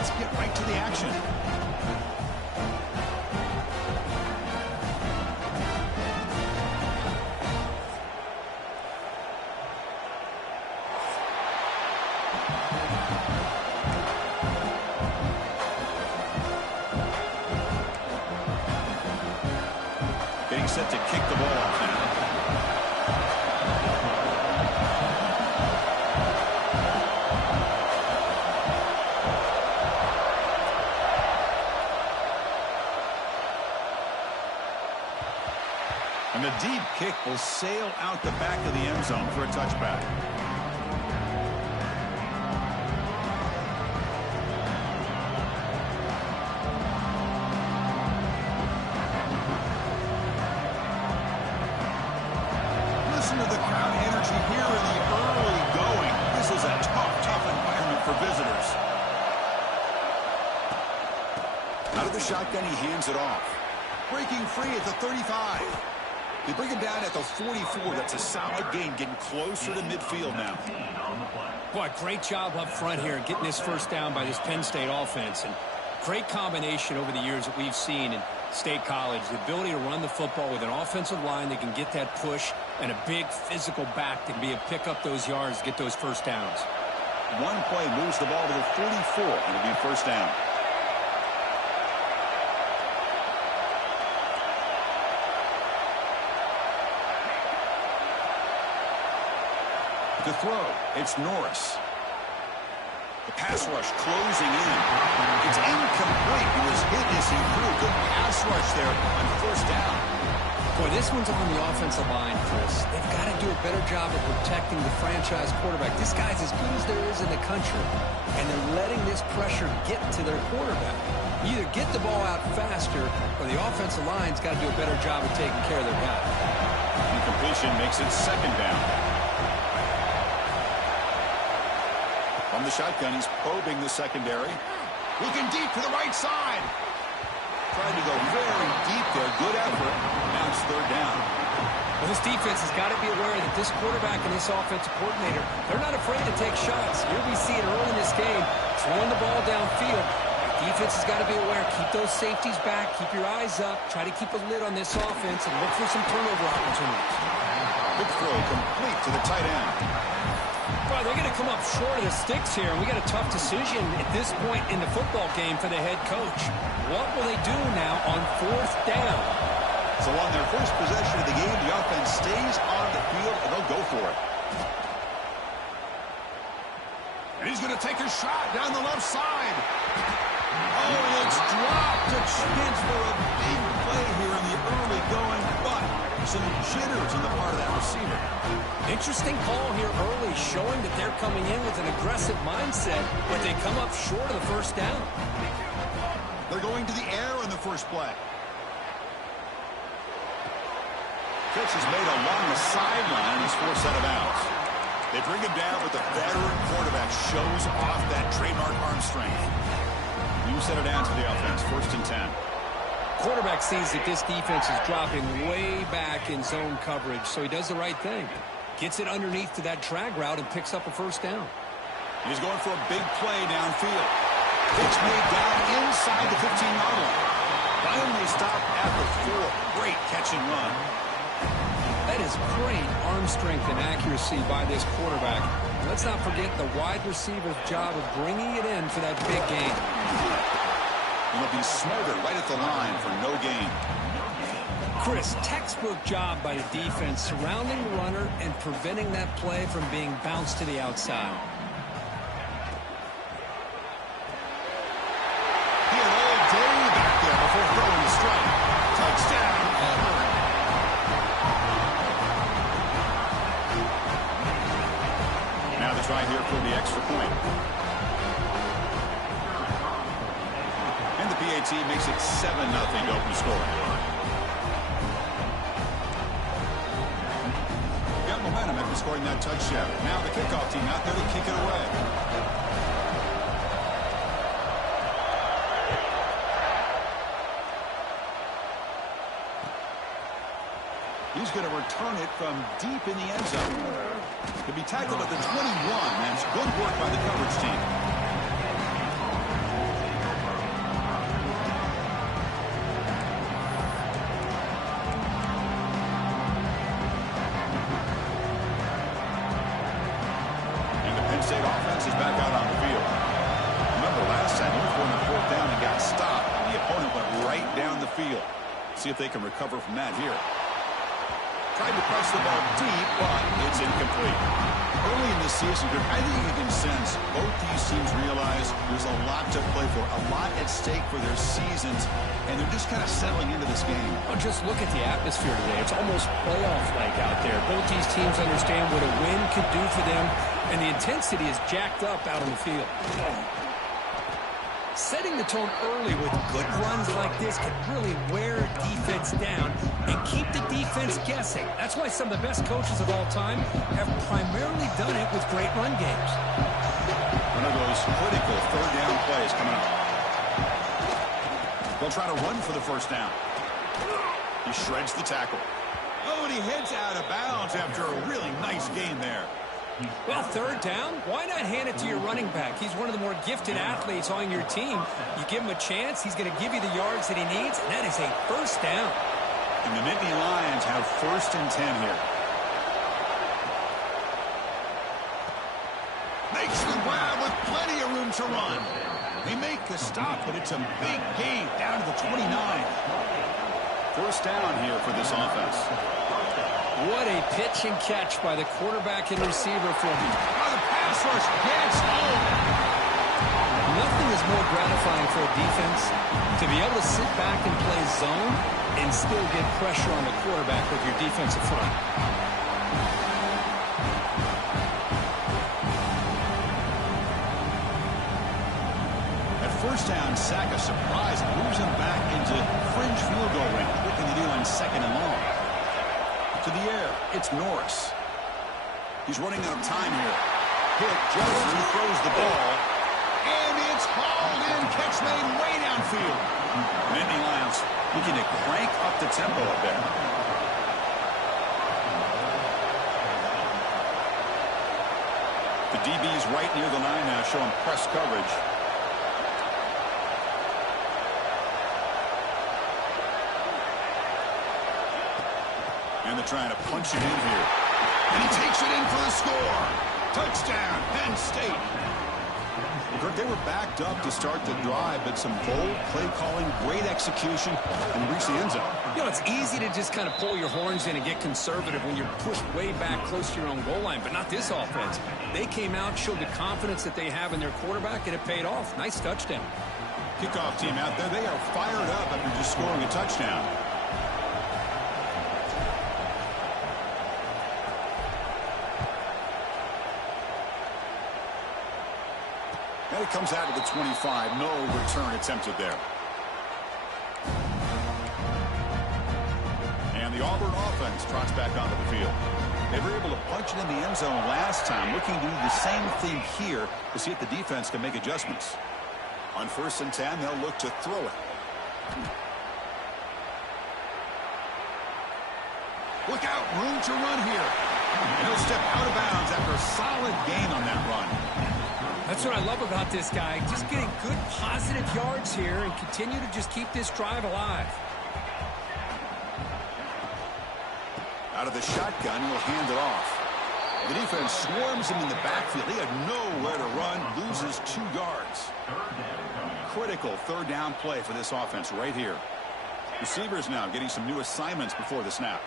let's get right to the action. Getting set to kick the ball off now. And the deep kick will sail out the back of the end zone for a touchback. Listen to the crowd energy here in the early going. This is a tough environment for visitors. Out of the shotgun, he hands it off. Breaking free at the 35. They bring him down at the 44. That's a solid gain, getting closer to midfield now. Boy, great job up front here getting this first down by this Penn State offense. And great combination over the years that we've seen in State College. The ability to run the football with an offensive line that can get that push and a big physical back that can be able to pick up those yards, get those first downs. One play moves the ball to the 44. It'll be first down. To throw, it's Norris. The pass rush closing in. It's incomplete. He was hit as he threw. Good pass rush there on first down. Boy, this one's on the offensive line, Chris. They've got to do a better job of protecting the franchise quarterback. This guy's as good as there is in the country, and they're letting this pressure get to their quarterback. You either get the ball out faster, or the offensive line's got to do a better job of taking care of their guy. Incompletion makes it second down. From the shotgun, he's probing the secondary. Looking deep to the right side. Trying to go very deep there. Good effort. Now it's third down. Well, this defense has got to be aware that this quarterback and this offensive coordinator, they're not afraid to take shots. Here we see it early in this game, throwing the ball downfield. Defense has got to be aware. Keep those safeties back. Keep your eyes up. Try to keep a lid on this offense and look for some turnover opportunities. Good throw complete to the tight end. Well, they're going to come up short of the sticks here, and we got a tough decision at this point in the football game for the head coach. What will they do now on fourth down? So on their first possession of the game, the offense stays on the field, and they'll go for it. And he's going to take a shot down the left side. Oh, and it's dropped. A chance for a big play here in the early going, but some jitters on the part of that receiver. Interesting call here early, showing that they're coming in with an aggressive mindset, but they come up short of the first down. They're going to the air on the first play. Catch is made along the sideline. He's forced out of bounds. They bring him down, but the veteran quarterback shows off that trademark arm strength. New set of downs for the offense, 1st and 10. Quarterback sees that this defense is dropping way back in zone coverage, so he does the right thing. Gets it underneath to that drag route and picks up a first down. He's going for a big play downfield. Pitch made down inside the 15-yard line. Finally stopped at the 4. Great catch and run. That is great arm strength and accuracy by this quarterback. Let's not forget the wide receiver's job of bringing it in for that big gain. It'll be smothered right at the line for no gain. Chris, textbook job by the defense surrounding the runner and preventing that play from being bounced to the outside. He had all day back there before throwing the strike. Touchdown, Auburn. Now the try here for the extra point. And the PAT makes it 7-0 to open score. Got momentum after scoring that touchdown. Now the kickoff team out there to kick it away. He's going to return it from deep in the end zone. Could be tackled at the 21. That's good work by the coverage team. See if they can recover from that here. Tried to press the ball deep, but it's incomplete. Early in the season, I think you can sense both these teams realize there's a lot to play for, a lot at stake for their seasons, and they're just kind of settling into this game. Well, just look at the atmosphere today. It's almost playoff-like out there. Both these teams understand what a win could do for them, and the intensity is jacked up out on the field. Setting the tone early with good runs like this can really wear defense down and keep the defense guessing. That's why some of the best coaches of all time have primarily done it with great run games. One of those critical third down plays coming up. They'll try to run for the first down. He shreds the tackle. Oh, and he heads out of bounds after a really nice gain there. Well, third down, why not hand it to your running back? He's one of the more gifted athletes on your team. You give him a chance, he's going to give you the yards that he needs, and that is a first down. And the Nittany Lions have 1st and 10 here. Makes the grab with plenty of room to run. They make the stop, but it's a big gain down to the 29. First down here for this offense. What a pitch and catch by the quarterback and receiver for him. Oh, the pass rush gets home. Nothing is more gratifying for a defense to be able to sit back and play zone and still get pressure on the quarterback with your defensive front. At first down, sack a surprise and moves him back into fringe field goal range. What can he do on 2nd and long? To the air, it's Norris. He's running out of time here. Hit just as he throws the ball. And it's hauled in. Catch made way downfield. Nittany Lions looking to crank up the tempo a bit. The DB's right near the line now, showing press coverage. And they're trying to punch it in here. And he takes it in for the score. Touchdown, Penn State. Kirk, they were backed up to start the drive, but some bold play calling, great execution, and reach the end zone. You know, it's easy to just kind of pull your horns in and get conservative when you're pushed way back close to your own goal line, but not this offense. They came out, showed the confidence that they have in their quarterback, and it paid off. Nice touchdown. Kickoff team out there, they are fired up after just scoring a touchdown. And it comes out to the 25. No return attempted there. And the Auburn offense trots back onto the field. They were able to punch it in the end zone last time, looking to do the same thing here to see if the defense can make adjustments. On 1st and 10, they'll look to throw it. Look out, room to run here. And he'll step out of bounds after a solid gain on that run. That's what I love about this guy. Just getting good, positive yards here and continue to just keep this drive alive. Out of the shotgun, he'll hand it off. The defense swarms him in the backfield. He had nowhere to run, loses 2 yards. Critical third down play for this offense right here. Receivers now getting some new assignments before the snap.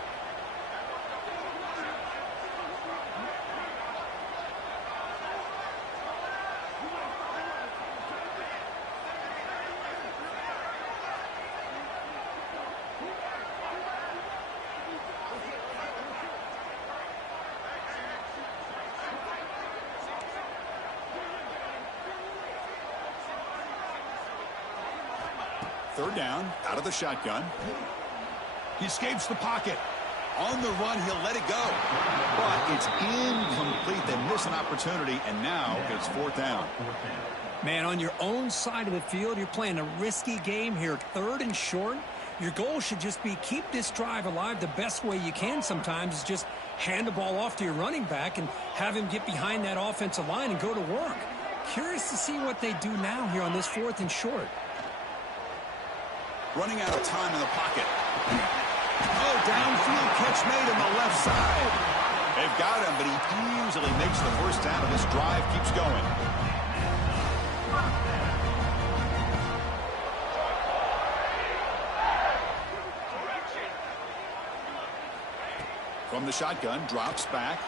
Third down, out of the shotgun. He escapes the pocket. On the run, he'll let it go. But it's incomplete. They miss an opportunity, and now it's 4th down. Man, on your own side of the field, you're playing a risky game here. 3rd and short. Your goal should just be keep this drive alive. The best way you can sometimes is just hand the ball off to your running back and have him get behind that offensive line and go to work. Curious to see what they do now here on this 4th and short. Running out of time in the pocket. Oh, downfield catch made on the left side. They've got him, but he easily makes the first down, and this drive keeps going. From the shotgun, drops back,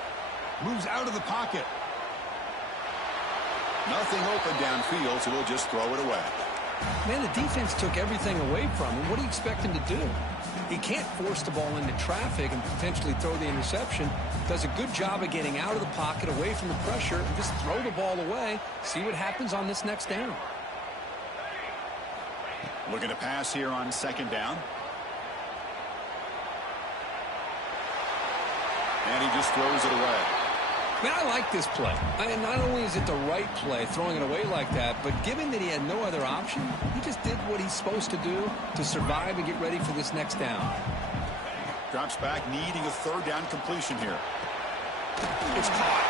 moves out of the pocket. Nothing open downfield, so he'll just throw it away. Man, the defense took everything away from him. What do you expect him to do? He can't force the ball into traffic and potentially throw the interception. Does a good job of getting out of the pocket, away from the pressure, and just throw the ball away. See what happens on this next down. Looking to pass here on second down. And he just throws it away. Man, I like this play. Not only is it the right play, throwing it away like that, but given that he had no other option, he just did what he's supposed to do to survive and get ready for this next down. Drops back, needing a third down completion here. It's caught.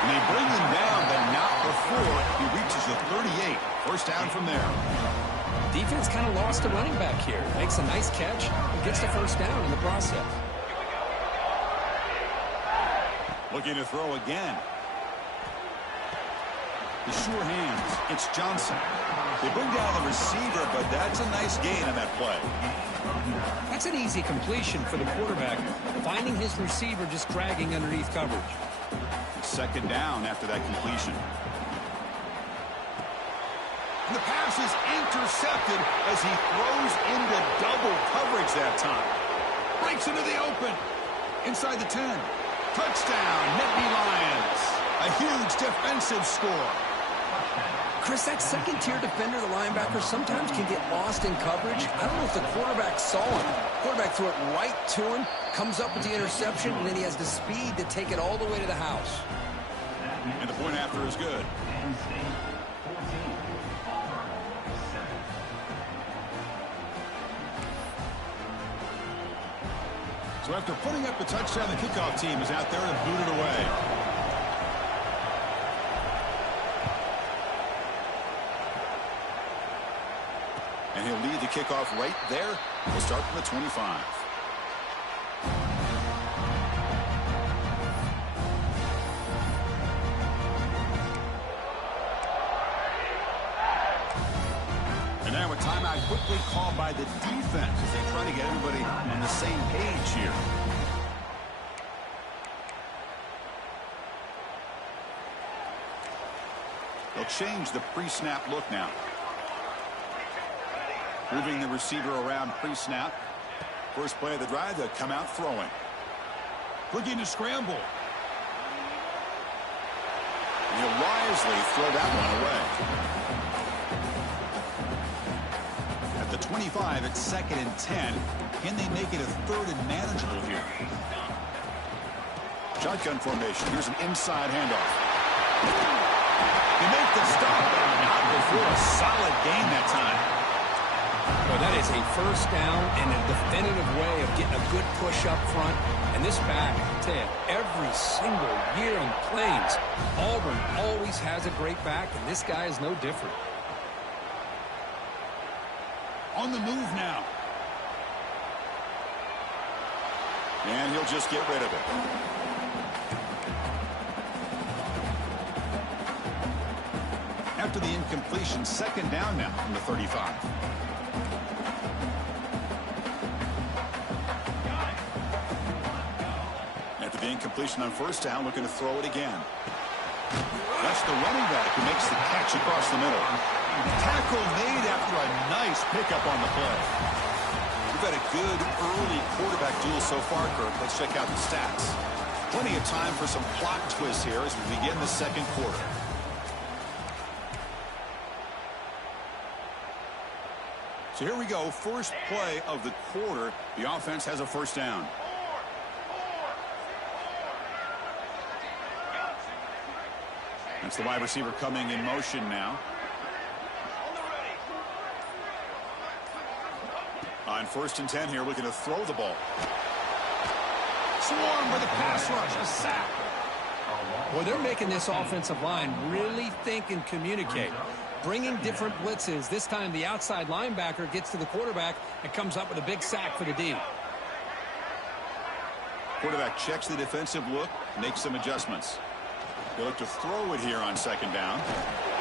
And they bring him down, but not before he reaches the 38. First down from there. Defense kind of lost a running back here. Makes a nice catch and gets the first down in the process. Looking to throw again. The sure hands. It's Johnson. They bring down the receiver, but that's a nice gain on that play. That's an easy completion for the quarterback. Finding his receiver just dragging underneath coverage. Second down after that completion. And the pass is intercepted as he throws into double coverage that time. Breaks into the open. Inside the 10. Touchdown, Nittany Lions. A huge defensive score. Chris, that second-tier defender, the linebacker, sometimes can get lost in coverage. I don't know if the quarterback saw him. Quarterback threw it right to him, comes up with the interception, and then he has the speed to take it all the way to the house. And the point after is good. So after putting up the touchdown, the kickoff team is out there to boot it away. And he'll lead the kickoff right there. We'll start from the 25. And now a timeout quickly called by the defense as they try to get everybody on the same page here. They'll change the pre-snap look now. Moving the receiver around pre-snap. First play of the drive, they'll come out throwing. Looking to scramble. And he'll wisely throw that one away. At the 25, it's second and 10. Can they make it a third and manageable here? Shotgun formation. Here's an inside handoff. They make the stop, but not before a solid gain that time. Well, that is a first down and a definitive way of getting a good push up front. And this back, I tell you, every single year on Plains, Auburn always has a great back, and this guy is no different. On the move now. And he'll just get rid of it. After the incompletion, second down now from the 35. After the incompletion on first down, looking to throw it again. That's the running back who makes the catch across the middle. Tackle made after a nice pickup on the play. We've had a good early quarterback duel so far, Kirk. Let's check out the stats. Plenty of time for some plot twists here as we begin the second quarter. So here we go. First play of the quarter. The offense has a first down. That's the wide receiver coming in motion now. On first and 10 here, looking to throw the ball. Swarm with a pass rush, a sack. Well, they're making this offensive line really think and communicate. Bringing different blitzes. This time the outside linebacker gets to the quarterback and comes up with a big sack for the D. Quarterback checks the defensive look, makes some adjustments. They look to throw it here on second down.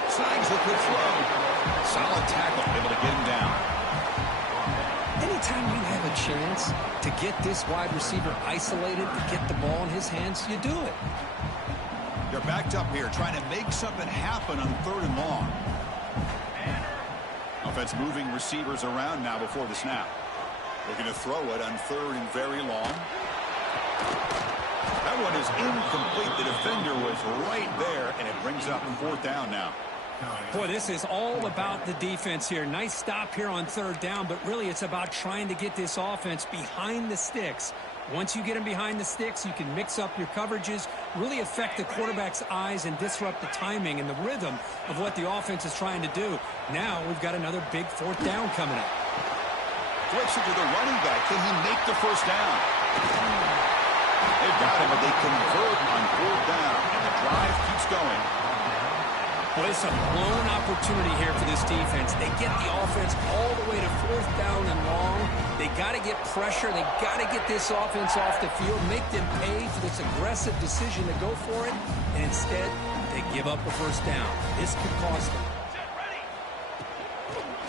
Snags the quick throw. Solid tackle, able to get him down. Anytime you have a chance to get this wide receiver isolated, to get the ball in his hands, you do it. They're backed up here, trying to make something happen on 3rd and long. Offense moving receivers around now before the snap. Looking to throw it on 3rd and very long. That one is incomplete. The defender was right there, and it brings up 4th down now. Boy, this is all about the defense here. Nice stop here on 3rd down, but really it's about trying to get this offense behind the sticks. Once you get them behind the sticks, you can mix up your coverages, really affect the quarterback's eyes and disrupt the timing and the rhythm of what the offense is trying to do. Now we've got another big 4th down coming up. Flips it to the running back. Can he make the 1st down? They've got him, but they convert on 4th down, and the drive keeps going. Well, it's a blown opportunity here for this defense. They get the offense all the way to 4th down and long. They got to get pressure. They got to get this offense off the field, make them pay for this aggressive decision to go for it, and instead they give up the 1st down. This could cost them.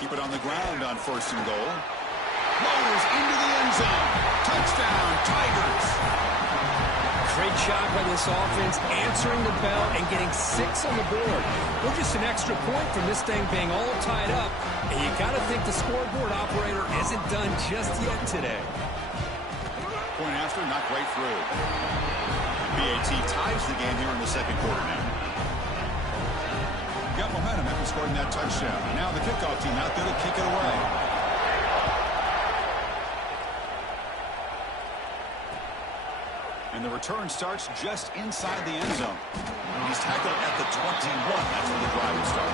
Keep it on the ground on 1st and goal. Motors into the end zone. Touchdown, Tigers. Great job by this offense, answering the bell and getting 6 on the board. We're just an extra point from this thing being all tied up, and you got to think the scoreboard operator isn't done just yet today. Point after, not quite through. BAT ties the game here in the 2nd quarter now. Got momentum after scoring that touchdown. Now the kickoff team out there to kick it away. And the return starts just inside the end zone. He's tackled at the 21. That's where the drive will start.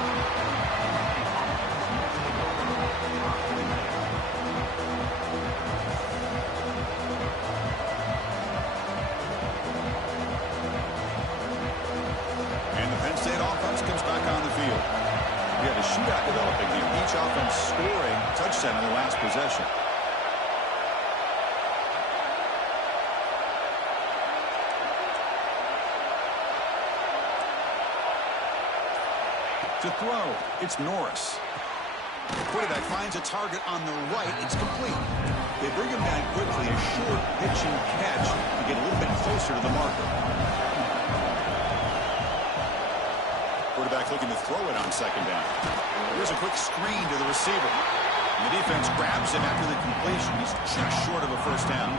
And the Penn State offense comes back on the field. We have a shootout developing here. Each offense scoring a touchdown in the last possession. To throw, it's Norris. The quarterback finds a target on the right. It's complete. They bring him down quickly, a short pitch and catch to get a little bit closer to the marker. Quarterback looking to throw it on 2nd down. Here's a quick screen to the receiver. And the defense grabs him after the completion. He's just short of a 1st down.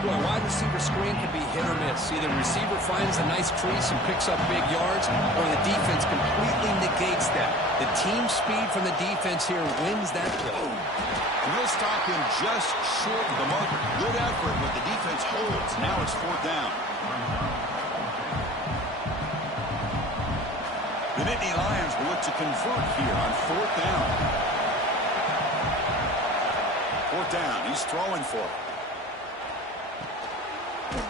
Well, a wide receiver screen can be hit or miss. Either the receiver finds a nice crease and picks up big yards, or the defense completely negates that. The team speed from the defense here wins that play. And they'll stop him just short of the marker. Good effort, but the defense holds. Now it's 4th down. The Nittany Lions will look to convert here on 4th down. 4th down. He's throwing for it.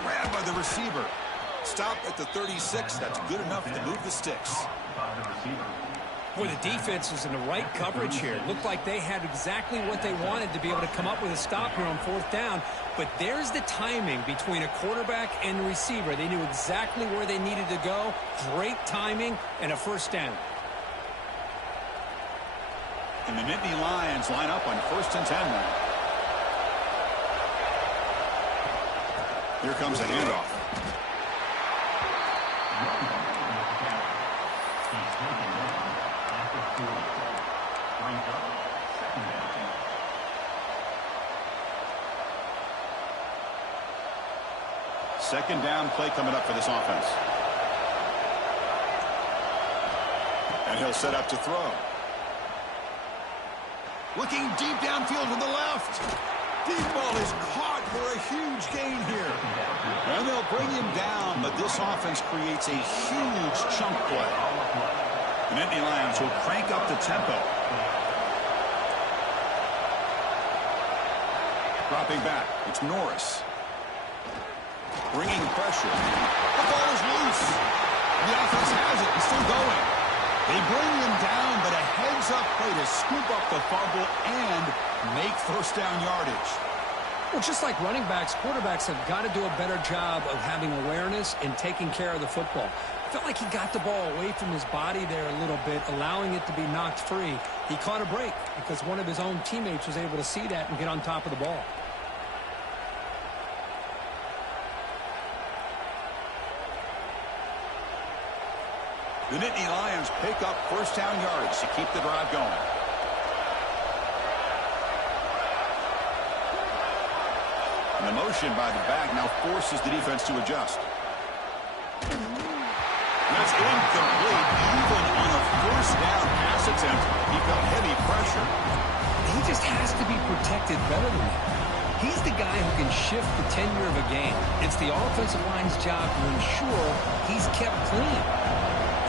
Grabbed by the receiver. Stop at the 36. That's good enough to move the sticks. Boy, the defense was in the right coverage here. It looked like they had exactly what they wanted to be able to come up with a stop here on 4th down. But there's the timing between a quarterback and the receiver. They knew exactly where they needed to go. Great timing and a 1st down. And the Nittany Lions line up on 1st and 10 now. Here comes a handoff. Second down play coming up for this offense. And he'll set up to throw. Looking deep downfield to the left. Deep ball is caught for a huge gain here. And they'll bring him down, but this offense creates a huge chunk play. The Nittany Lions will crank up the tempo. Dropping back, it's Norris. Bringing pressure. The ball is loose. The offense has it. It's still going. They bring him down, but a heads-up play to scoop up the fumble and make 1st down yardage. Well, just like running backs, quarterbacks have got to do a better job of having awareness and taking care of the football. Felt like he got the ball away from his body there a little bit, allowing it to be knocked free. He caught a break because one of his own teammates was able to see that and get on top of the ball. The Nittany Lions pick up first down yards to keep the drive going. And the motion by the back now forces the defense to adjust. That's incomplete. Even on a first down pass attempt, he felt heavy pressure. He just has to be protected better than that. He's the guy who can shift the tenure of a game. It's the offensive line's job to ensure he's kept clean.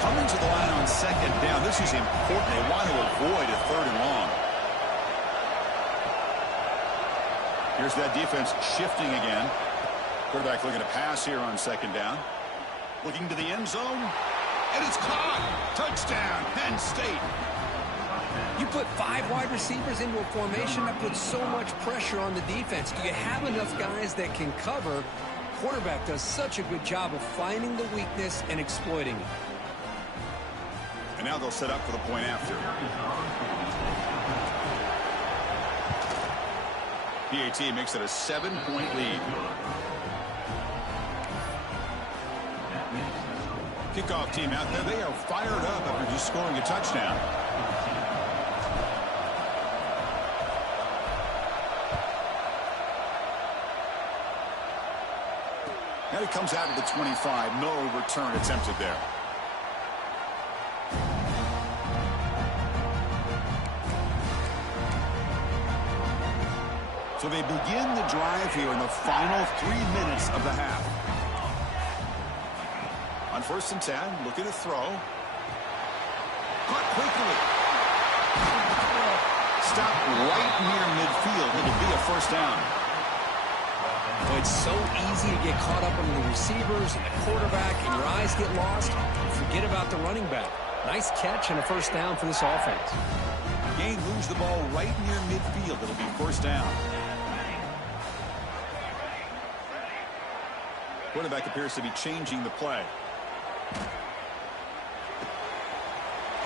Coming to the line on second down, this is important. They want to avoid a third and long. Here's that defense shifting again. Quarterback looking to pass here on second down. Looking to the end zone. And it's caught. Touchdown, Penn State. You put 5 wide receivers into a formation that puts so much pressure on the defense. Do you have enough guys that can cover? Quarterback does such a good job of finding the weakness and exploiting it. And now they'll set up for the point after. PAT makes it a 7-point lead. Kickoff team out there. They are fired up after just scoring a touchdown. Now he comes out of the 25. No return attempted there. So they begin the drive here in the final 3 minutes of the half. On 1st and 10, looking to throw. Caught quickly. Stop right near midfield. It'll be a first down. Well, it's so easy to get caught up on the receivers and the quarterback, and your eyes get lost. Forget about the running back. Nice catch and a first down for this offense. Gain moves the ball right near midfield. It'll be first down. Quarterback appears to be changing the play.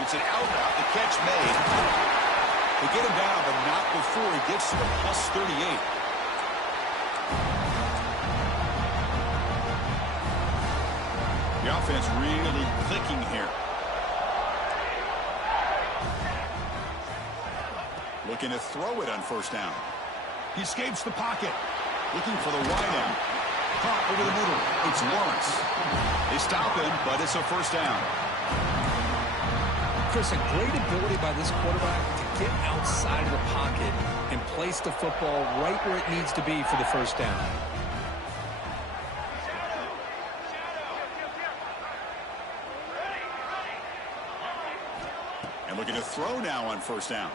It's an out route. The catch made. They get him down, but not before he gets to the plus 38. The offense really clicking here. Looking to throw it on first down. He escapes the pocket. Looking for the wideout. Caught over the middle. It's Lawrence. They stop him, but it's a first down. Chris, a great ability by this quarterback to get outside of the pocket and place the football right where it needs to be for the first down. And looking to throw now on first down.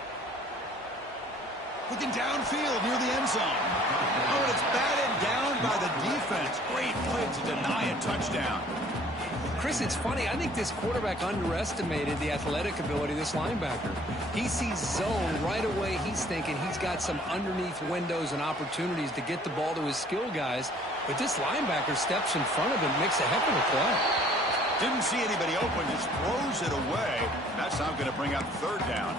Looking downfield near the end zone. Oh, and it's batted down by the defense. Great play to deny a touchdown. Chris, it's funny. I think this quarterback underestimated the athletic ability of this linebacker. He sees zone right away. He's thinking he's got some underneath windows and opportunities to get the ball to his skill guys. But this linebacker steps in front of him, makes a heck of a play. Didn't see anybody open, just throws it away. That's not going to bring up third down.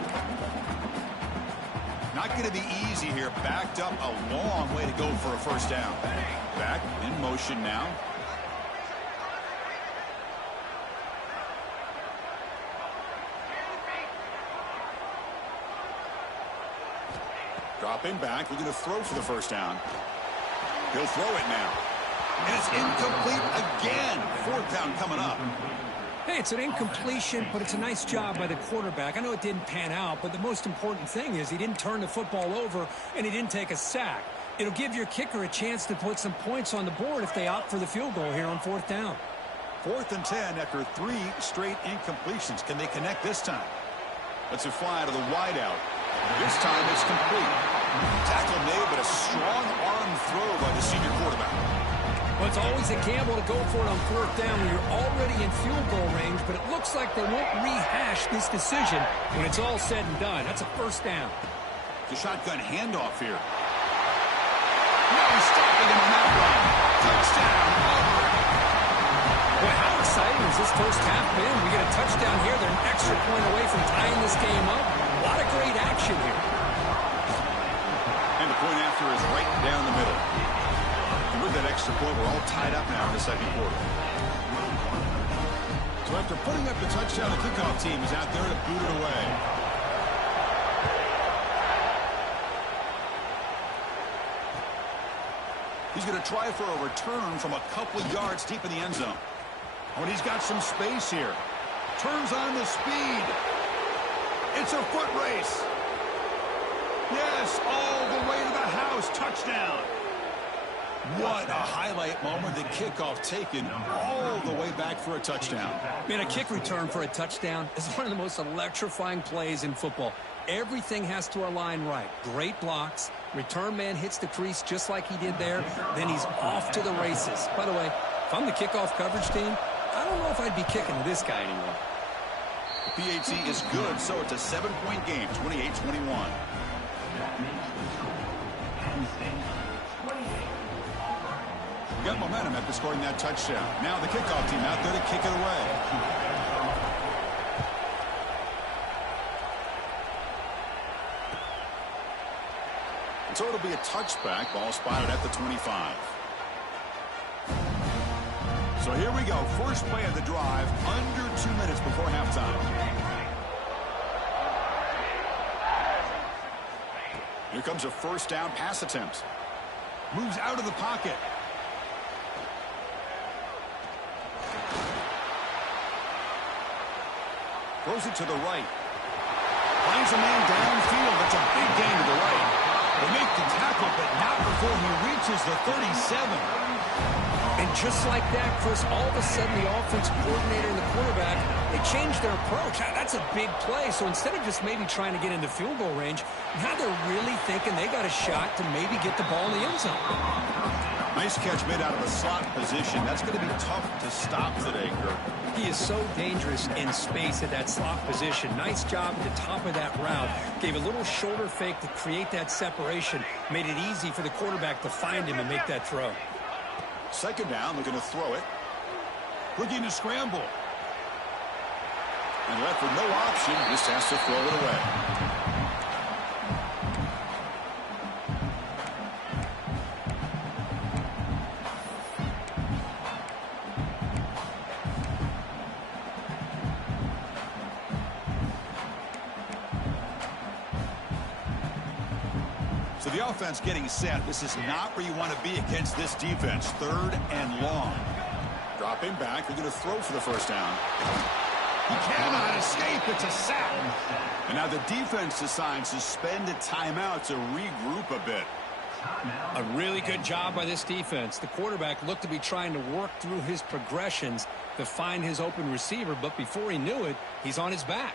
Not going to be easy here. Backed up a long way to go for a first down. Back in motion now. Dropping back, looking to throw for the first down. He'll throw it now. And it's incomplete again. Fourth down coming up. Hey, it's an incompletion, but it's a nice job by the quarterback. I know it didn't pan out, but the most important thing is he didn't turn the football over and he didn't take a sack. It'll give your kicker a chance to put some points on the board if they opt for the field goal here on fourth down. 4th and 10 after 3 straight incompletions. Can they connect this time? Let's it fly to the wideout. This time it's complete. Tackle made, but a strong arm throw by the senior quarterback. Well, it's always a gamble to go for it on fourth down when you're already in field goal range, but it looks like they won't rehash this decision when it's all said and done. That's a first down. The shotgun handoff here. No stopping him on that run. Touchdown. Boy, how exciting has this first half been? We get a touchdown here. They're an extra point away from tying this game up. A lot of great action here. And the point after is right down the middle. And with that extra point, we're all tied up now in the second quarter. So after putting up the touchdown, the kickoff team is out there to boot it away. He's going to try for a return from a couple of yards deep in the end zone. Oh, and he's got some space here. Turns on the speed. It's a foot race. Yes, all the way to the house. Touchdown. What a highlight moment. The kickoff taken all the way back for a touchdown. Man, a kick return for a touchdown is one of the most electrifying plays in football. Everything has to align right. Great blocks. Return man hits the crease just like he did there. Then he's off to the races. By the way, if I'm the kickoff coverage team, I don't know if I'd be kicking to this guy anymore. The PAT is good, so it's a 7-point game, 28-21. Got momentum after scoring that touchdown. Now the kickoff team out there to kick it away. So it'll be a touchback. Ball spotted at the 25. So here we go. First play of the drive. Under 2 minutes before halftime. Here comes a first down pass attempt. Moves out of the pocket. Throws it to the right. Finds a man downfield. That's a big gain to the right. They make the tackle, but not before he reaches the 37. And just like that, Chris, all of a sudden the offensive coordinator and the quarterback, they changed their approach. That's a big play. So instead of just maybe trying to get into field goal range, now they're really thinking they got a shot to maybe get the ball in the end zone. Nice catch made out of the slot position. That's going to be tough to stop today, Kirk. He is so dangerous in space at that slot position. Nice job at the top of that route. Gave a little shoulder fake to create that separation. Made it easy for the quarterback to find him and make that throw. Second down, looking to throw it. Looking to scramble. And left with no option, just has to throw it away. So the offense getting set. This is not where you want to be against this defense. Third and long. Dropping back. They're going to throw for the first down. He cannot escape. It's a sack. And now the defense decides to spend a timeout to regroup a bit. A really good job by this defense. The quarterback looked to be trying to work through his progressions to find his open receiver, but before he knew it, he's on his back.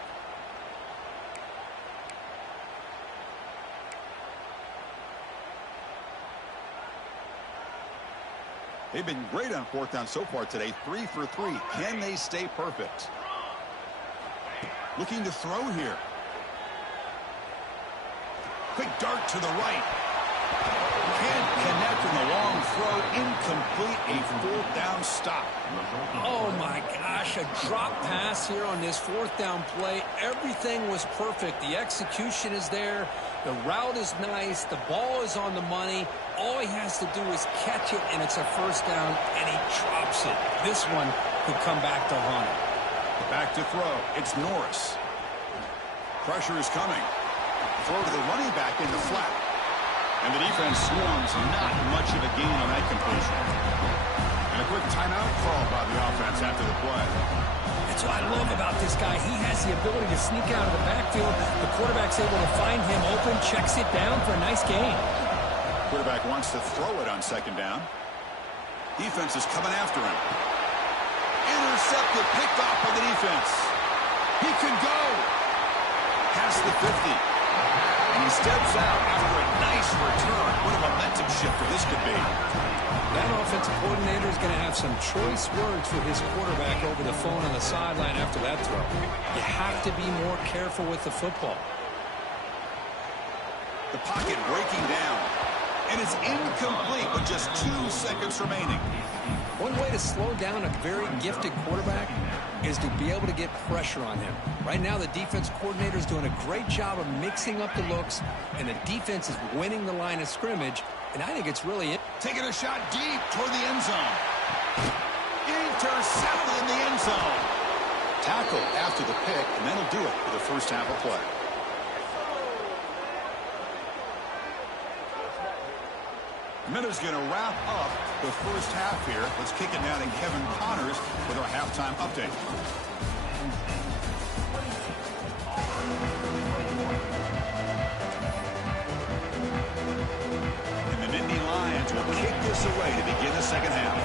They've been great on fourth down so far today. 3 for 3. Can they stay perfect? Looking to throw here. Quick dart to the right. Can't connect in the long throw. Incomplete. A fourth down stop. Oh my gosh, a drop pass here on this fourth down play. Everything was perfect. The execution is there. The route is nice. The ball is on the money. All he has to do is catch it, and it's a first down, and he drops it. This one could come back to haunt him. Back to throw. It's Norris. Pressure is coming. Throw to the running back in the flat. And the defense swarms. Not much of a gain on that completion. And a quick timeout call by the offense after the play. That's what I love about this guy. He has the ability to sneak out of the backfield. The quarterback's able to find him open, checks it down for a nice gain. Quarterback wants to throw it on second down. Defense is coming after him. Intercepted, picked off by the defense. He could go past the 50. And he steps out after a nice return. What a momentum shifter this could be. That offensive coordinator is going to have some choice words for his quarterback over the phone on the sideline after that throw. You have to be more careful with the football. The pocket breaking down. And it's incomplete with just 2 seconds remaining. One way to slow down a very gifted quarterback is to be able to get pressure on him. Right now, the defense coordinator is doing a great job of mixing up the looks, and the defense is winning the line of scrimmage, and I think it's really... Taking a shot deep toward the end zone. Intercepted in the end zone. Tackle after the pick, and that'll do it for the first half of play. Minuta's going to wrap up the first half here. Let's kick it down to Kevin Connors with our halftime update. And the Nittany Lions will kick this away to begin the second half.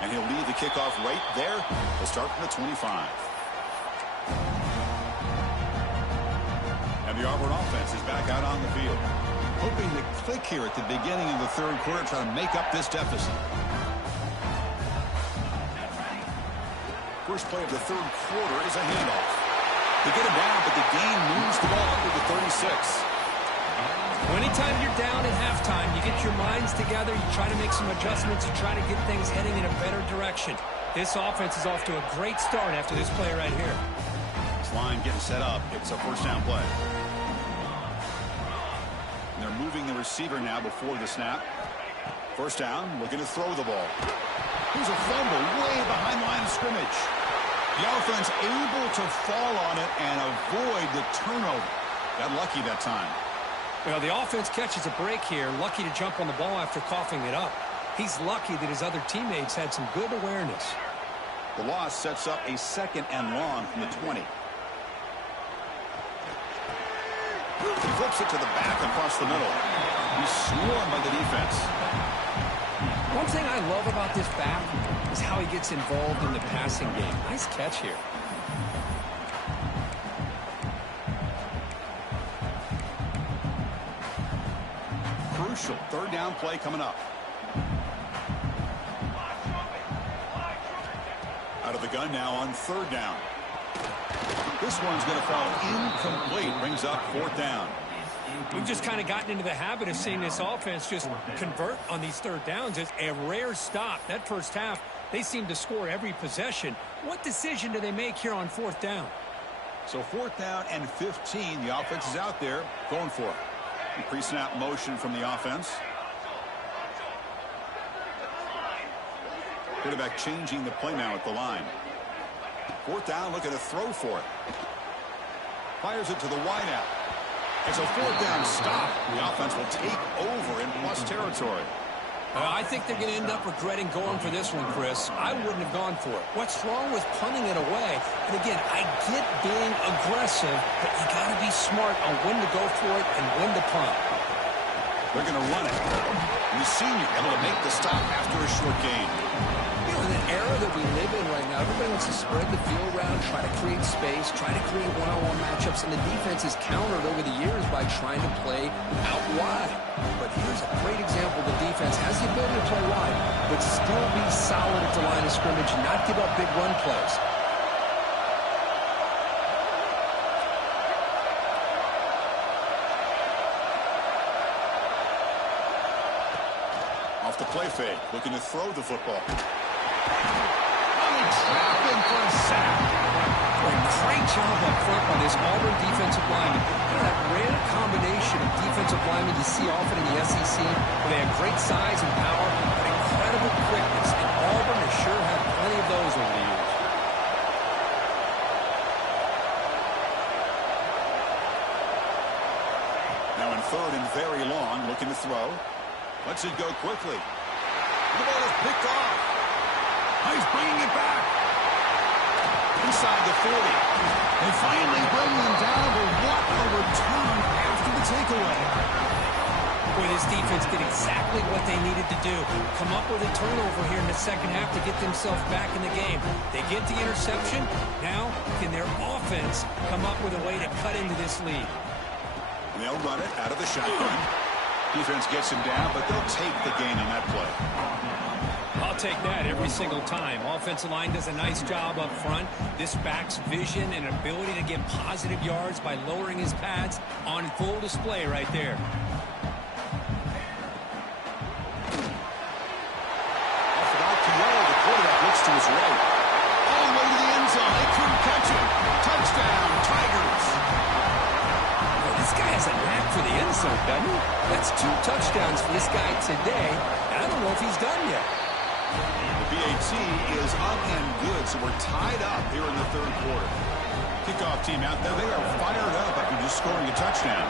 And he'll lead the kickoff right there. We'll start from the 25. And the Auburn offense is back out on the field. Hoping to click here at the beginning of the third quarter, trying to make up this deficit. First play of the third quarter is a handoff. They get it down, but the game moves the ball up to the 36. Well, anytime you're down at halftime, you get your minds together, you try to make some adjustments, you try to get things heading in a better direction. This offense is off to a great start after this play right here. This line getting set up. It's a first down play. And they're moving the receiver now before the snap. First down, looking to throw the ball. Here's a fumble way behind the line of scrimmage. The offense able to fall on it and avoid the turnover. Got lucky that time. Well, the offense catches a break here, lucky to jump on the ball after coughing it up. He's lucky that his other teammates had some good awareness. The loss sets up a second and long from the 20. He flips it to the back across the middle. He's swarmed by the defense. One thing I love about this back is how he gets involved in the passing game. Nice catch here. Crucial third down play coming up. Out of the gun now on third down. This one's going to fall incomplete. Brings up fourth down. We've just kind of gotten into the habit of seeing this offense just convert on these third downs. It's a rare stop. That first half, they seem to score every possession. What decision do they make here on fourth down? So fourth down and 15. The offense is out there going for it. The pre-snap motion from the offense. Quarterback changing the play now at the line. Fourth down, looking to throw for it. Fires it to the wideout. It's a fourth down stop. The offense will take over in plus territory. I think they're going to end up regretting going for this one, Chris. I wouldn't have gone for it. What's wrong with punting it away? And again, I get being aggressive, but you got to be smart on when to go for it and when to punt. They're going to run it. And the senior able to make the stop after a short gain. You know, in the era that we live in right now, everybody wants to spread the field around, try to create space, try to create one-on-one matchups, and the defense is countered over the years by trying to play out wide. But here's a great example. The defense has the ability to play wide, but still be solid at the line of scrimmage and not give up big run plays. Off the play fake, looking to throw the football. Trap him for a sack. Great job up front by this Auburn defensive lineman. That rare combination of defensive linemen you see often in the SEC, where they have great size and power, but incredible quickness. And Auburn has sure had plenty of those over the years. Now in third and very long, looking to throw. Lets it go quickly. The ball is picked off. He's bringing it back. Inside the 40. They finally bring him down, but what a return after the takeaway. Boy, this defense did exactly what they needed to do. Come up with a turnover here in the second half to get themselves back in the game. They get the interception. Now, can their offense come up with a way to cut into this lead? They'll run it out of the shotgun. Defense gets him down, but they'll take the gain on that play. I'll take that every single time. Offensive line does a nice job up front. This back's vision and ability to get positive yards by lowering his pads on full display right there. Off about to yell, the quarterback looks to his right. All the way to the end zone. They couldn't catch him. Touchdown, Tigers. Well, this guy has a knack for the end zone, doesn't he? That's 2 touchdowns for this guy today. I don't know if he's done yet. The BAT is up and good, so we're tied up here in the third quarter. Kickoff team out there, they are fired up after just scoring a touchdown.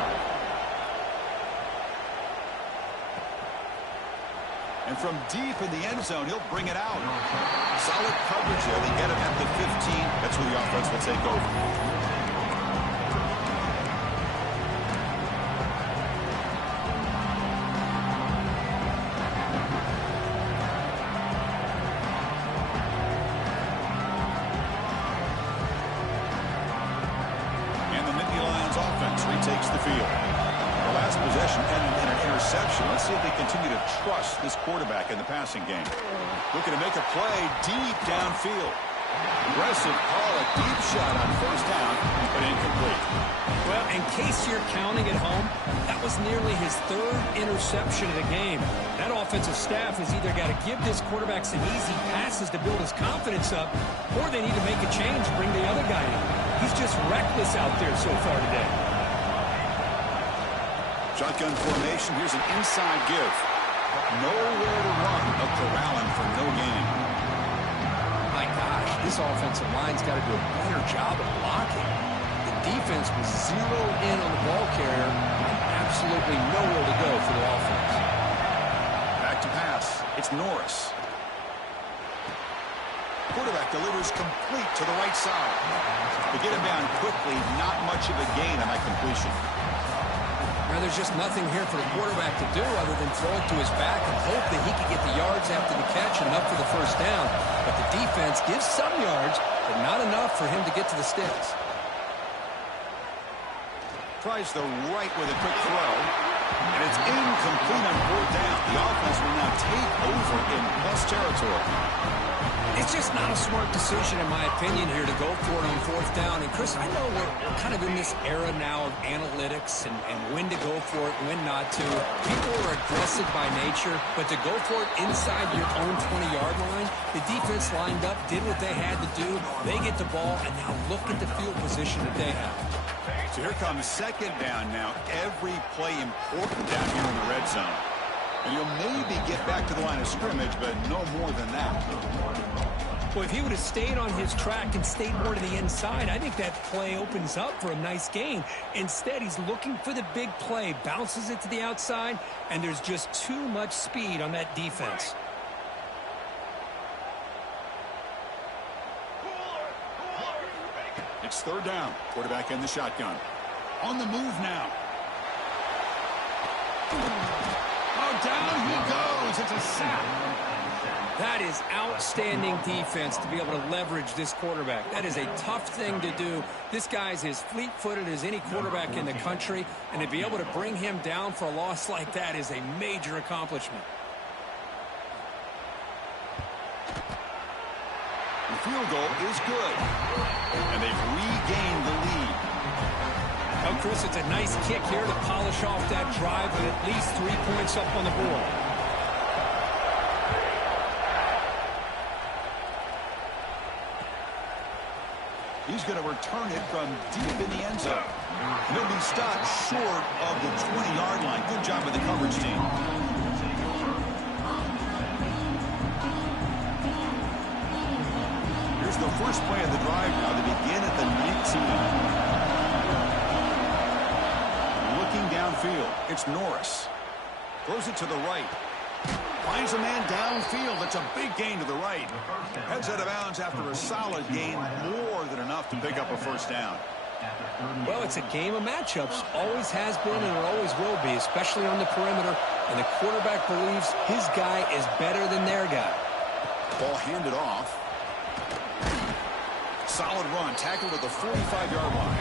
And from deep in the end zone, he'll bring it out. Solid coverage there. They get him at the 15. That's where the offense will take over. Takes the field. The last possession ended in an interception. Let's see if they continue to trust this quarterback in the passing game. Looking to make a play deep downfield. Aggressive call, a deep shot on first down, but incomplete. Well, in case you're counting at home, that was nearly his 3rd interception of the game. That offensive staff has either got to give this quarterback some easy passes to build his confidence up, or they need to make a change, bring the other guy in. He's just reckless out there so far today. Shotgun formation. Here's an inside give. Nowhere to run. A corralling for no gain. My gosh, this offensive line's got to do a better job of blocking. The defense was zeroed in on the ball carrier and absolutely nowhere to go for the offense. Back to pass. It's Norris. Quarterback delivers complete to the right side. To get him down quickly, not much of a gain on that completion. Now, there's just nothing here for the quarterback to do other than throw it to his back and hope that he can get the yards after the catch and up for the first down. But the defense gives some yards, but not enough for him to get to the sticks. Tries the right with a quick throw. And it's incomplete on 4th down. The offense will now take over in plus territory. It's just not a smart decision, in my opinion, here to go for it on 4th down. And, Chris, I know we're kind of in this era now of analytics and when to go for it and when not to. People are aggressive by nature, but to go for it inside your own 20-yard line, the defense lined up, did what they had to do. They get the ball, and now look at the field position that they have. So here comes 2nd down now. Every play important down here in the red zone. And you'll maybe get back to the line of scrimmage, but no more than that. Well, if he would have stayed on his track and stayed more to the inside, I think that play opens up for a nice gain. Instead, he's looking for the big play, bounces it to the outside, and there's just too much speed on that defense. It's 3rd down. Quarterback in the shotgun. On the move now. Oh, down he goes. It's a sack. That is outstanding defense to be able to leverage this quarterback. That is a tough thing to do. This guy's as fleet-footed as any quarterback in the country, and to be able to bring him down for a loss like that is a major accomplishment. The field goal is good, and they've regained the lead. Oh, Chris, it's a nice kick here to polish off that drive with at least 3 points up on the board. He's going to return it from deep in the end zone. He'll be stopped short of the 20-yard line. Good job of the coverage team. Here's the first play of the drive now. They begin at the 19. Looking downfield, it's Norris. Throws it to the right. Finds a man downfield. That's a big gain to the right. Heads out of bounds after a solid gain, more than enough to pick up a first down. Well, it's a game of matchups. Always has been and it always will be, especially on the perimeter. And the quarterback believes his guy is better than their guy. Ball handed off. Solid run. Tackled at the 45-yard line.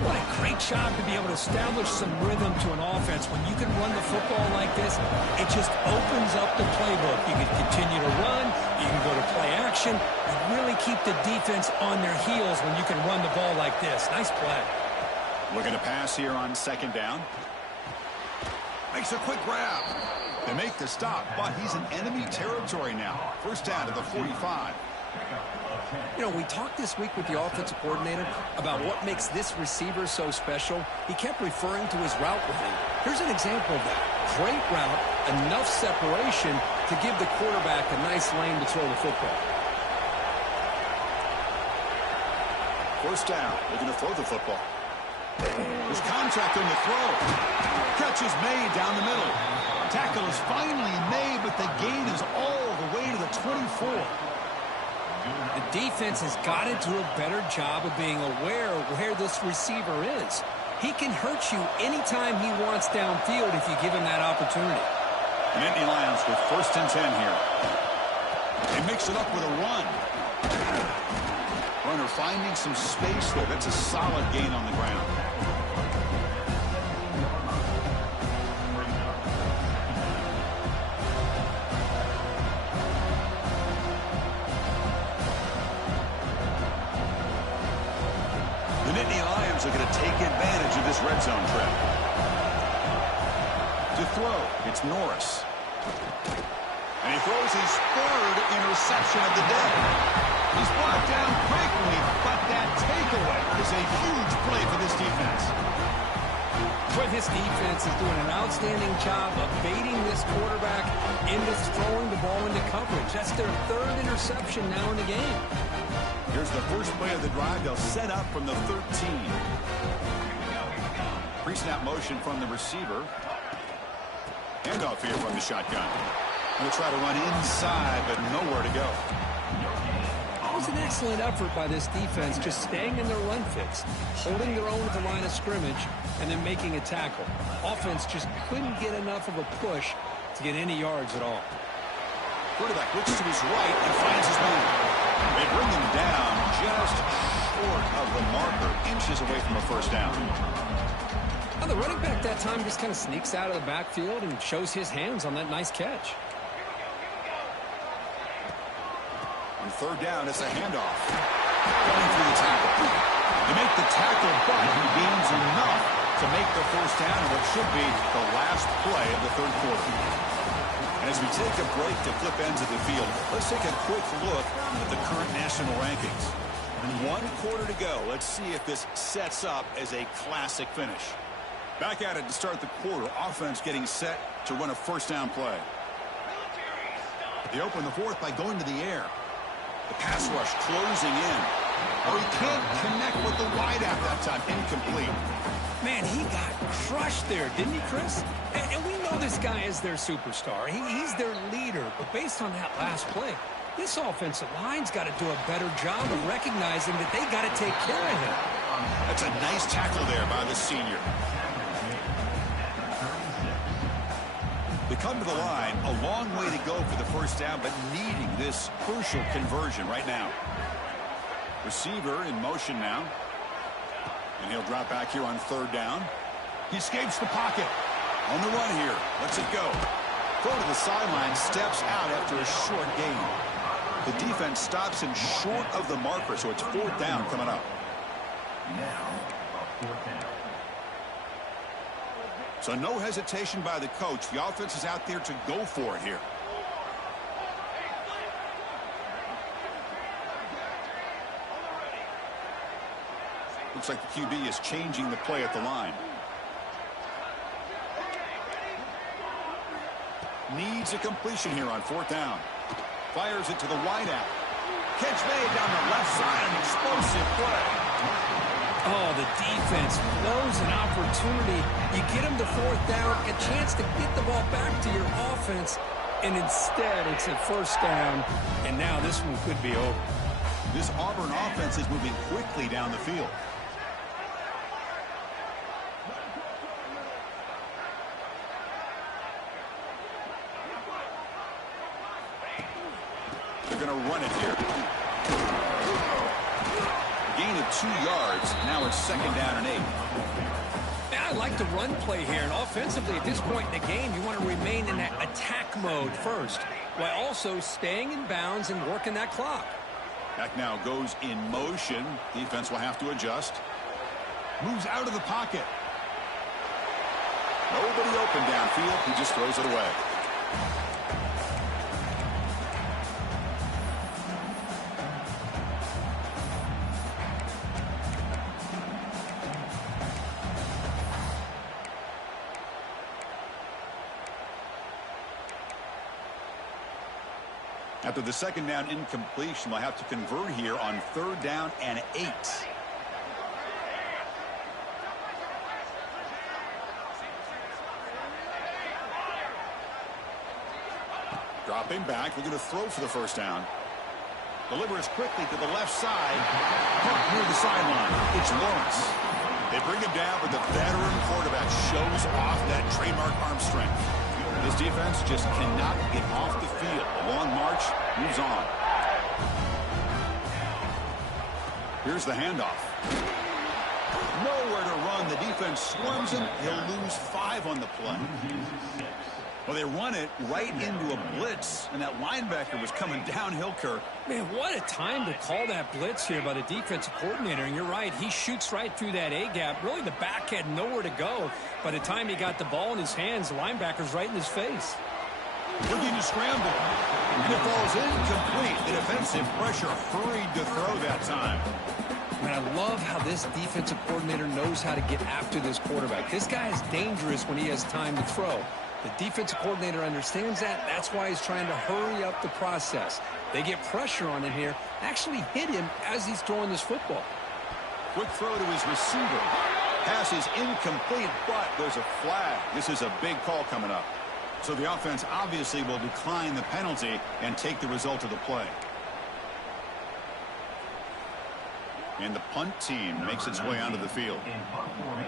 What a great job to be able to establish some rhythm to an offense. When you can run the football like this, it just opens up the playbook. You can continue to run. You can go to play action. You really keep the defense on their heels when you can run the ball like this. Nice play. Looking to pass here on second down. Makes a quick grab. They make the stop, but he's in enemy territory now. First down to the 45. You know, we talked this week with the offensive coordinator about what makes this receiver so special. He kept referring to his route running. Here's an example of that. Great route, enough separation to give the quarterback a nice lane to throw the football. First down. They're going to throw the football. There's contact on the throw. Catch is made down the middle. Tackle is finally made, but the gain is all the way to the 24. The defense has got to do a better job of being aware of where this receiver is. He can hurt you anytime he wants downfield if you give him that opportunity. And Nittany Lions with first and 10 here. They mix it up with a run. Runner finding some space there. That's a solid gain on the ground. The Nittany Lions are going to take advantage of this red zone trap. To throw, it's Norris. And he throws his third interception of the day. He's brought down quickly, but that takeaway is a huge play for this defense. But this defense is doing an outstanding job of baiting this quarterback into throwing the ball into coverage. That's their third interception now in the game. Here's the first play of the drive. They'll set up from the 13. Pre-snap motion from the receiver. Handoff here from the shotgun. Going to try to run inside, but nowhere to go. It was an excellent effort by this defense, just staying in their run fix, holding their own at the line of scrimmage, and then making a tackle. Offense just couldn't get enough of a push to get any yards at all. Quarterback looks to his right and finds his man. They bring him down just short of the marker, inches away from a first down. Well, the running back that time just kind of sneaks out of the backfield and shows his hands on that nice catch. On third down, it's a handoff. Running through the tackle. They make the tackle, but he gains enough to make the first down in what should be the last play of the third quarter. And as we take a break to flip ends of the field, let's take a quick look at the current national rankings. 1 quarter to go. Let's see if this sets up as a classic finish. Back at it to start the quarter. Offense getting set to run a first down play. They open the fourth by going to the air. The pass rush closing in. Oh, he can't connect with the wideout that time. Incomplete. Man, he got crushed there, didn't he, Chris? And we know this guy is their superstar. He's their leader. But based on that last play, this offensive line's got to do a better job of recognizing that they got to take care of him. That's a nice tackle there by the senior. They come to the line, a long way to go for the first down, but needing this crucial conversion right now. Receiver in motion now. And he'll drop back here on third down. He escapes the pocket. On the run here. Lets it go. Throw to the sideline. Steps out after a short gain. The defense stops him short of the marker, so it's fourth down coming up. So no hesitation by the coach. The offense is out there to go for it here. Looks like the QB is changing the play at the line. Needs a completion here on fourth down. Fires it to the wideout. Catch made down the left side. An explosive play. Oh, the defense blows an opportunity. You get them to fourth down, a chance to get the ball back to your offense, and instead it's a first down, and now this one could be over. This Auburn offense is moving quickly down the field. They're going to run it here. Gain of 2 yards. Now it's 2nd down and 8. Yeah, I like the run play here. And offensively, at this point in the game, you want to remain in that attack mode first, while also staying in bounds and working that clock. Back now goes in motion. Defense will have to adjust. Moves out of the pocket. Nobody open downfield. He just throws it away. After the 2nd down incompletion, we'll have to convert here on 3rd down and 8. Dropping back, we're going to throw for the 1st down. Delivers quickly to the left side. Caught near the sideline. It's Lawrence. They bring him down, but the veteran quarterback shows off that trademark arm strength. This defense just cannot get off the field. A long march moves on. Here's the handoff. Nowhere to run. The defense swarms him. He'll lose 5 on the play. Well, they run it right into a blitz, and that linebacker was coming downhill, Kirk. Man, what a time to call that blitz here by the defensive coordinator. And you're right, he shoots right through that A-gap. Really, the back had nowhere to go. By the time he got the ball in his hands, the linebacker's right in his face. Looking to scramble. And it falls incomplete. The defensive pressure hurried to throw that time. And I love how this defensive coordinator knows how to get after this quarterback. This guy is dangerous when he has time to throw. The defensive coordinator understands that. That's why he's trying to hurry up the process. They get pressure on him here. Actually hit him as he's throwing this football. Quick throw to his receiver. Pass is incomplete, but there's a flag. This is a big call coming up. So the offense obviously will decline the penalty and take the result of the play. And the punt team makes its way onto the field.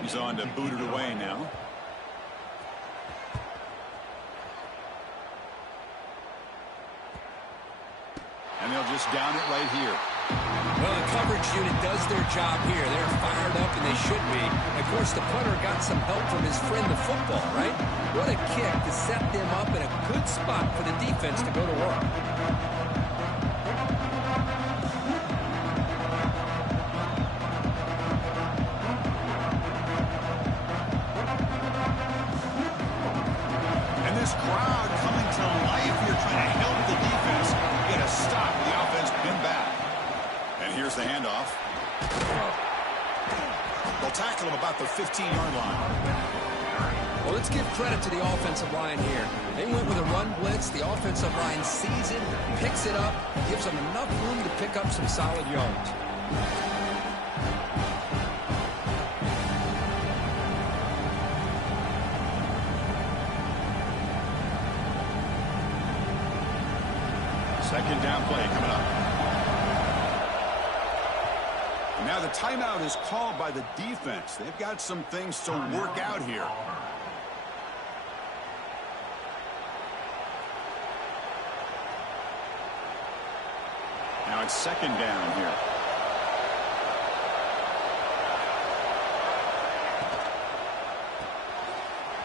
He's on to boot it away now. And they'll just down it right here. Well, the coverage unit does their job here. They're fired up, and they should be. Of course, the punter got some help from his friend, the football, right? What a kick to set them up in a good spot for the defense to go to work. And this crowd coming to life here, trying to help the defense get a stop. The offense pinned back. And here's the handoff. They'll tackle him about the 15-yard line. Well, let's give credit to the offensive line here. They went with a run blitz. The offensive line sees it, picks it up, gives them enough room to pick up some solid yards. Second down play coming up. And now the timeout is called by the defense. They've got some things to work out here. Now it's 2nd down here.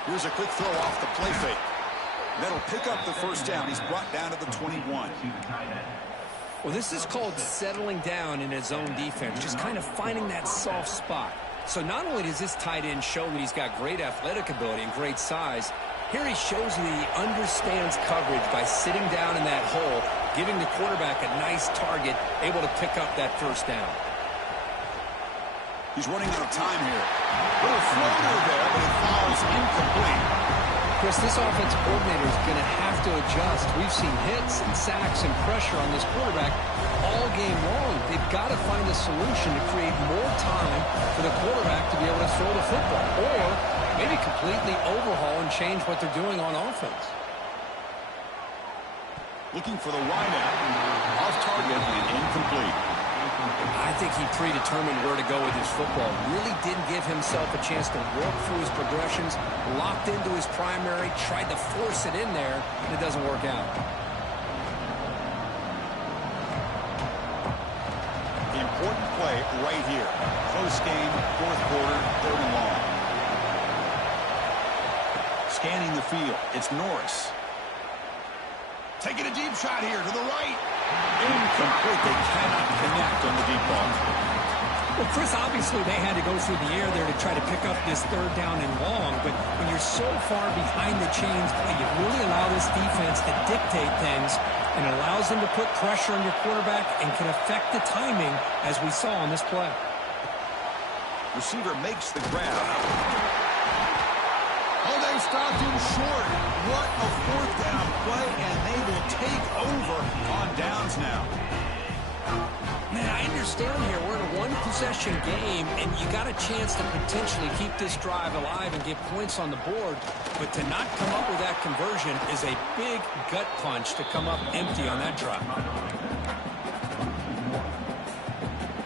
Here's a quick throw off the play fake. That'll pick up the 1st down. He's brought down to the 21. Well, this is called settling down in his own defense, just kind of finding that soft spot. So not only does this tight end show that he's got great athletic ability and great size, here he shows that he understands coverage by sitting down in that hole, giving the quarterback a nice target, able to pick up that 1st down. He's running out of time here. Little floater there, but it falls incomplete. Chris, this offensive coordinator is going to have to adjust. We've seen hits and sacks and pressure on this quarterback all game long. They've got to find a solution to create more time for the quarterback to be able to throw the football, or maybe completely overhaul and change what they're doing on offense. Looking for the wideout. Off target and incomplete. I think he predetermined where to go with his football. Really didn't give himself a chance to work through his progressions, locked into his primary, tried to force it in there, and it doesn't work out. important play right here. Close game, fourth quarter, third and long. Scanning the field, it's Norris. Taking a deep shot here to the right. Incomplete. They cannot connect on the deep ball. Well, Chris, obviously they had to go through the air there to try to pick up this third down and long, but when you're so far behind the chains, you really allow this defense to dictate things, and it allows them to put pressure on your quarterback and can affect the timing, as we saw on this play. Receiver makes the grab. Oh, they stopped him short. What a fourth down play, and they will take over on downs now. Man, I understand here we're in a one-possession game, and you got a chance to potentially keep this drive alive and get points on the board, but to not come up with that conversion is a big gut punch to come up empty on that drive.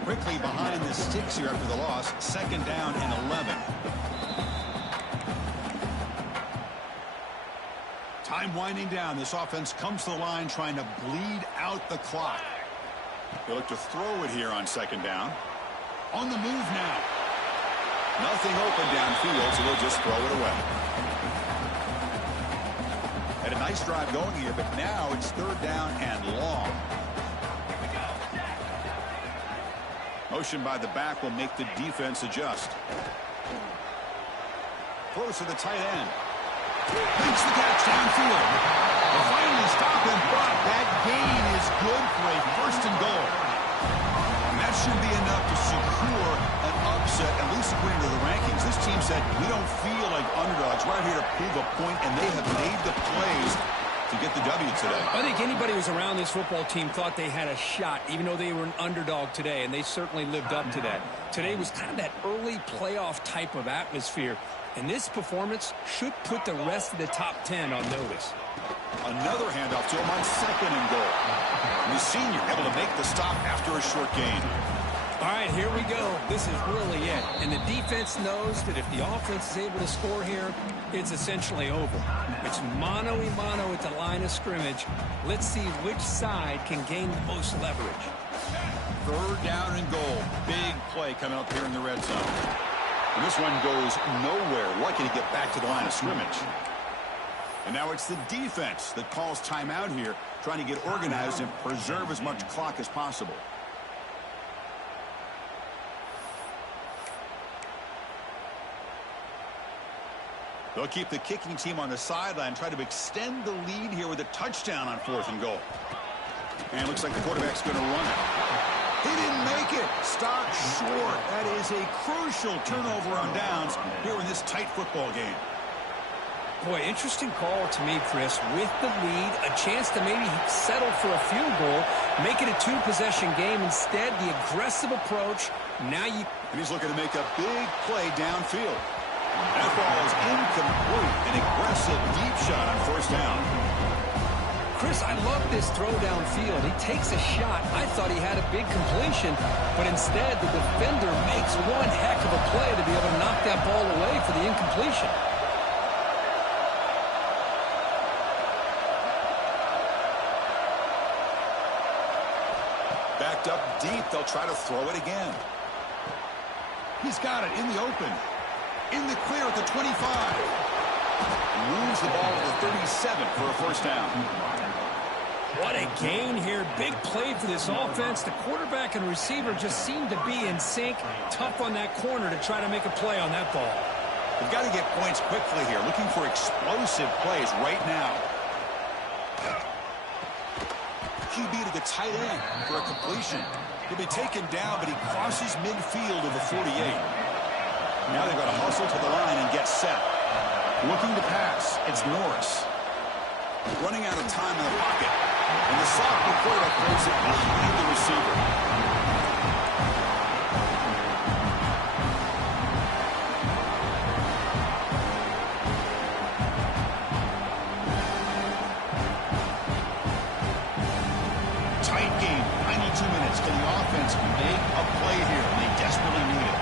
Quickly behind the sticks here after the loss, second down and 11. Time winding down. This offense comes to the line trying to bleed out the clock. They look to throw it here on second down. On the move now. Nothing open downfield, so they'll just throw it away. Had a nice drive going here, but now it's third down and long. Motion by the back will make the defense adjust. Throws to the tight end. Makes the catch downfield. They'll finally stop him, but that gain is good for a first and goal. And that should be enough to secure an upset, at least according to the rankings. This team said, we don't feel like underdogs. We're out here to prove a point, and they have made the plays to get the W today. I think anybody who's around this football team thought they had a shot, even though they were an underdog today, and they certainly lived up to that. Today was kind of that early playoff type of atmosphere, and this performance should put the rest of the top 10 on notice. Another handoff to him on second and goal. And the senior able to make the stop after a short gain. All right, here we go. This is really it. And the defense knows that if the offense is able to score here, it's essentially over. It's mano-a-mano at the line of scrimmage. Let's see which side can gain the most leverage. Third down and goal. Big play coming up here in the red zone. And this one goes nowhere. Lucky to get back to the line of scrimmage. And now it's the defense that calls timeout here, trying to get organized and preserve as much clock as possible. They'll keep the kicking team on the sideline, try to extend the lead here with a touchdown on fourth and goal. And it looks like the quarterback's going to run it. He didn't make it. Stopped short. That is a crucial turnover on downs here in this tight football game. Boy, interesting call to me, Chris. With the lead, a chance to maybe settle for a field goal, make it a two-possession game. Instead, the aggressive approach. Now you... And he's looking to make a big play downfield. That ball is incomplete. An aggressive deep shot on first down. Chris, I love this throw downfield. He takes a shot. I thought he had a big completion, but instead the defender makes one heck of a play to be able to knock that ball away for the incompletion. Backed up deep, they'll try to throw it again. He's got it in the open. In the clear at the 25. Moves the ball to the 37 for a first down. What a gain here. Big play for this offense. The quarterback and receiver just seem to be in sync. Tough on that corner to try to make a play on that ball. They've got to get points quickly here. Looking for explosive plays right now. QB to the tight end for a completion. He'll be taken down, but he crosses midfield of the 48. Now they've got to hustle to the line and get set. Looking to pass. It's Norris. Running out of time in the pocket. And the sophomore quarterback throws it behind the receiver. Tight game. 92 minutes. Can the offense make a play here? They desperately need it.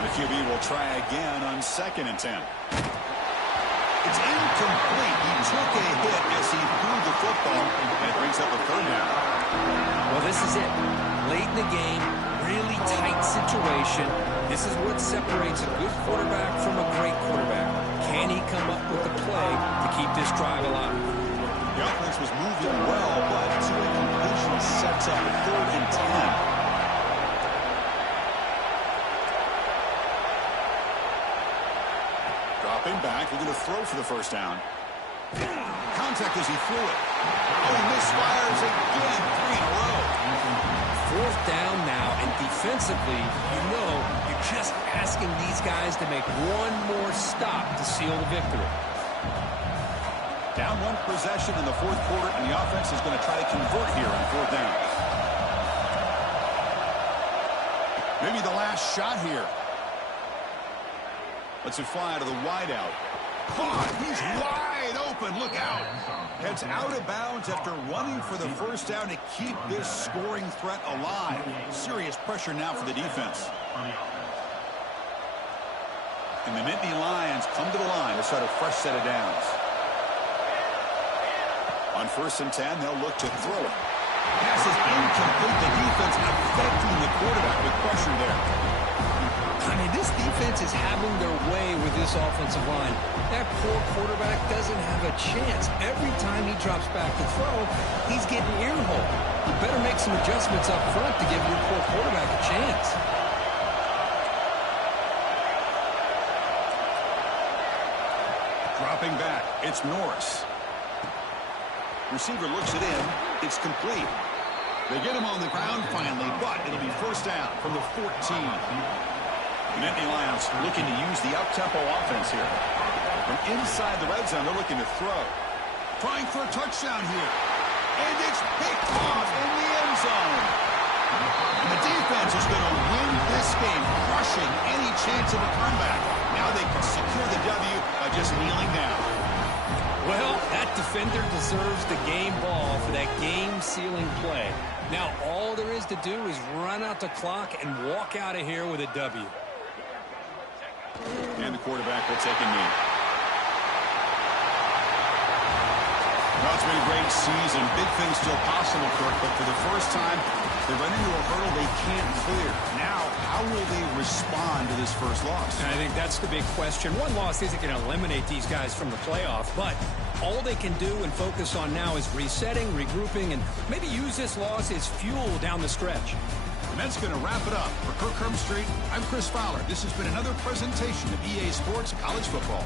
And the QB will try again on 2nd and 10. It's incomplete. He took a hit as he threw the football, and it brings up a third down. Well, this is it. Late in the game, really tight situation. This is what separates a good quarterback from a great quarterback. Can he come up with the play to keep this drive alive? The offense was moving well, but two incompletions sets up 3rd and 10. Dropping back, looking to throw for the first down. Contact as he threw it. Oh, he misfires again. 3 in a row. 4th down now, and defensively, you're just asking these guys to make one more stop to seal the victory. Down 1 possession in the 4th quarter, and the offense is going to try to convert here on 4th down. Maybe the last shot here. Lets it fly out of the wideout. Caught. He's wide open. Look out. Heads out of bounds after running for the first down to keep this scoring threat alive. Serious pressure now for the defense. And the Nittany Lions come to the line to start a fresh set of downs. On 1st and 10, they'll look to throw it. Pass is incomplete. The defense affecting the quarterback with pressure there. I mean, this defense is having their way with this offensive line. That poor quarterback doesn't have a chance. Every time he drops back to throw, he's getting earholed. You better make some adjustments up front to give your poor quarterback a chance. Dropping back, it's Norris. Receiver looks it in. It's complete. They get him on the ground finally, but it'll be first down from the 14. The Nittany Lions looking to use the up-tempo offense here. From inside the red zone, they're looking to throw. Trying for a touchdown here. And it's picked off in the end zone. And the defense is going to win this game, crushing any chance of a comeback. Now they can secure the W by just kneeling down. Well, that defender deserves the game ball for that game-sealing play. Now, all there is to do is run out the clock and walk out of here with a W. And the quarterback will take a knee. Well, it's been a great season. Big things still possible, Kirk, but for the first time, they run into a hurdle they can't clear. Now, how will they respond to this first loss? And I think that's the big question. One loss isn't going to eliminate these guys from the playoff, but all they can do and focus on now is resetting, regrouping, and maybe use this loss as fuel down the stretch. And that's going to wrap it up. For Kirk Street, I'm Chris Fowler. This has been another presentation of EA Sports College Football.